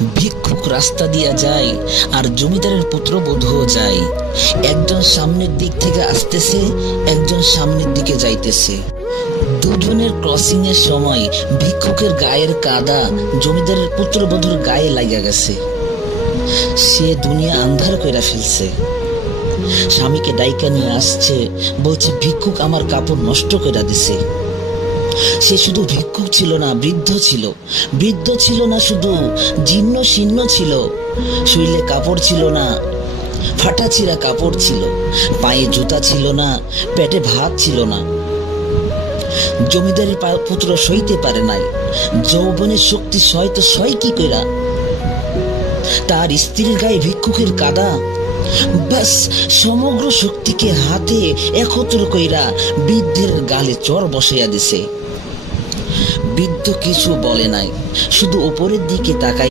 ভিক্ষুক রাস্তা দিয়া যায় আর জমিদারের পুত্রবধূও যায়। একজন সামনের দিক থেকে আসতেছে, একজন সামনের দিকে যাইতেছে। দুজনের ক্রসিং এর সময় ভিক্ষুকের গায়ের কাদা জমিদারের পুত্রবধূর গায়ে লাগা গেছে। সে দুনিয়া আন্ধার কইরা ফেলছে। স্বামীকে ডাইকা নিয়ে আসছে, বলছে ভিক্ষুক আমার কাপড় নষ্ট কইরা দিছে। সে শুধু ভিক্ষুক ছিল না, বৃদ্ধ ছিল। বৃদ্ধ ছিল না শুধু, জীর্ণ শীর্ণ ছিল। শরীরে কাপড় ছিল না, ফাটা ছিঁড়া কাপড় ছিল। পায়ে জুতা ছিল না, পেটে ভাত ছিল না। জমিদারের পুত্র সইতে পারে নাই। যৌবনের শক্তি সয় তো সয় কি কইরা? তার স্ত্রীর গায়ে ভিক্ষুকের কাদা। ব্যাস সমগ্র শক্তিকে হাতে একত্র কইরা বৃদ্ধের গালে চর বসাইয়া দিছে। বৃদ্ধ কিছু বলে নাই, শুধু উপরের দিকে তাকাই।